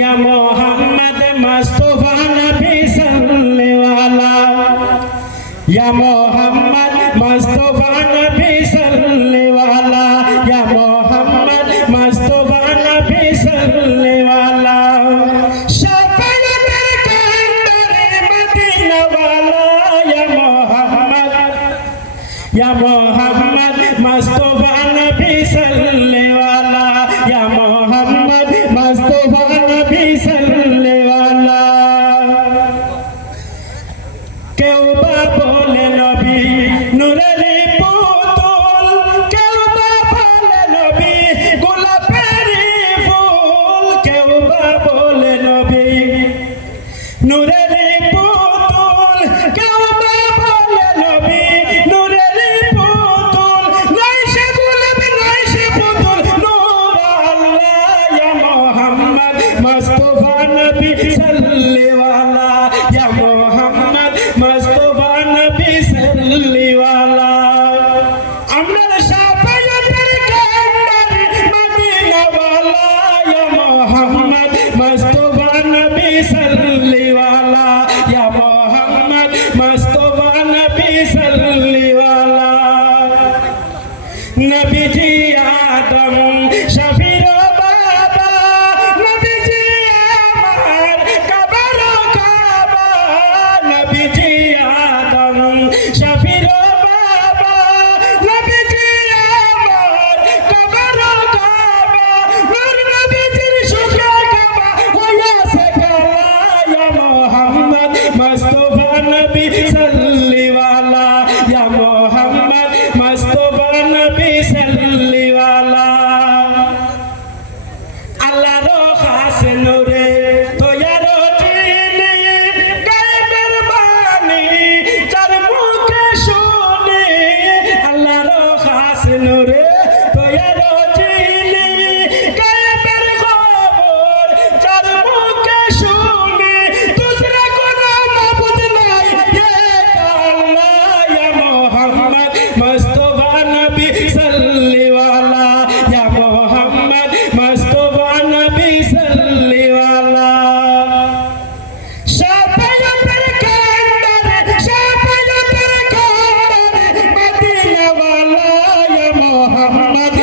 মোহাম্মদ মাস্তফা নবী সাল্লাল্লাহু ইয়া মোহাম্মদ মাস্তফা নবী সাল্লাল্লাহু ইয়া মোহাম্মদ মাস্তফা নবী সাল্লাল্লাহু শাফায়াতের কান্দরে মদিনাওয়ালা ইয়া মোহাম্মদ ইয়া মোহাম্মদ মাস্তফা আল্লাহ ইয়া মুহাম্মদ Muhammad